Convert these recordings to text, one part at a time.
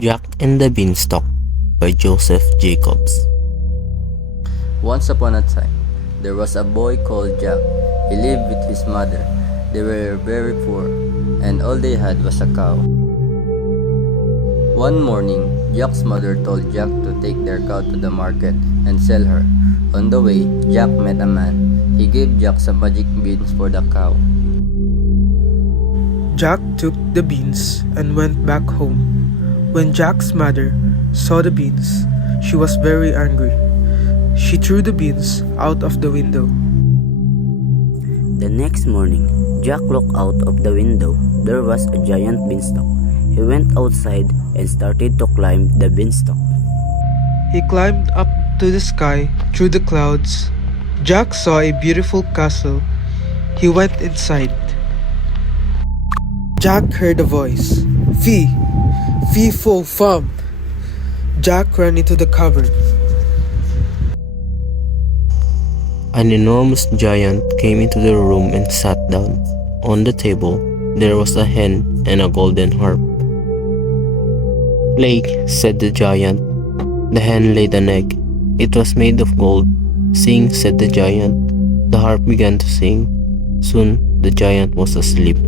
Jack and the Beanstalk by Joseph Jacobs. Once upon a time, there was a boy called Jack. He lived with his mother. They were very poor, and all they had was a cow. One morning, Jack's mother told Jack to take their cow to the market and sell her. On the way, Jack met a man. He gave Jack some magic beans for the cow. Jack took the beans and went back home. When Jack's mother saw the beans, she was very angry. She threw the beans out of the window. The next morning, Jack looked out of the window. There was a giant beanstalk. He went outside and started to climb the beanstalk. He climbed up to the sky through the clouds. Jack saw a beautiful castle. He went inside. Jack heard a voice. Fee! Fee fo fum! Jack ran into the cupboard. An enormous giant came into the room and sat down. On the table, there was a hen and a golden harp. "Play," said the giant. The hen laid an egg. It was made of gold. "Sing," said the giant. The harp began to sing. Soon, the giant was asleep.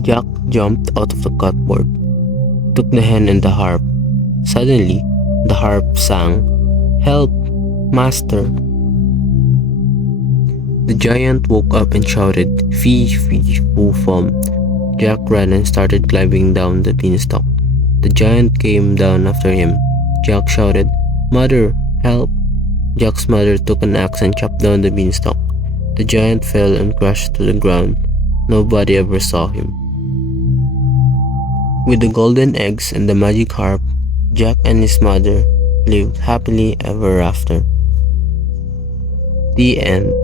Jack jumped out of the cupboard, took the hen and the harp. Suddenly, the harp sang, "Help, Master!" The giant woke up and shouted, "Fee, fee, foo, fum." Jack ran and started climbing down the beanstalk. The giant came down after him. Jack shouted, "Mother, help!" Jack's mother took an axe and chopped down the beanstalk. The giant fell and crashed to the ground. Nobody ever saw him. With the golden eggs and the magic harp, Jack and his mother lived happily ever after. The end.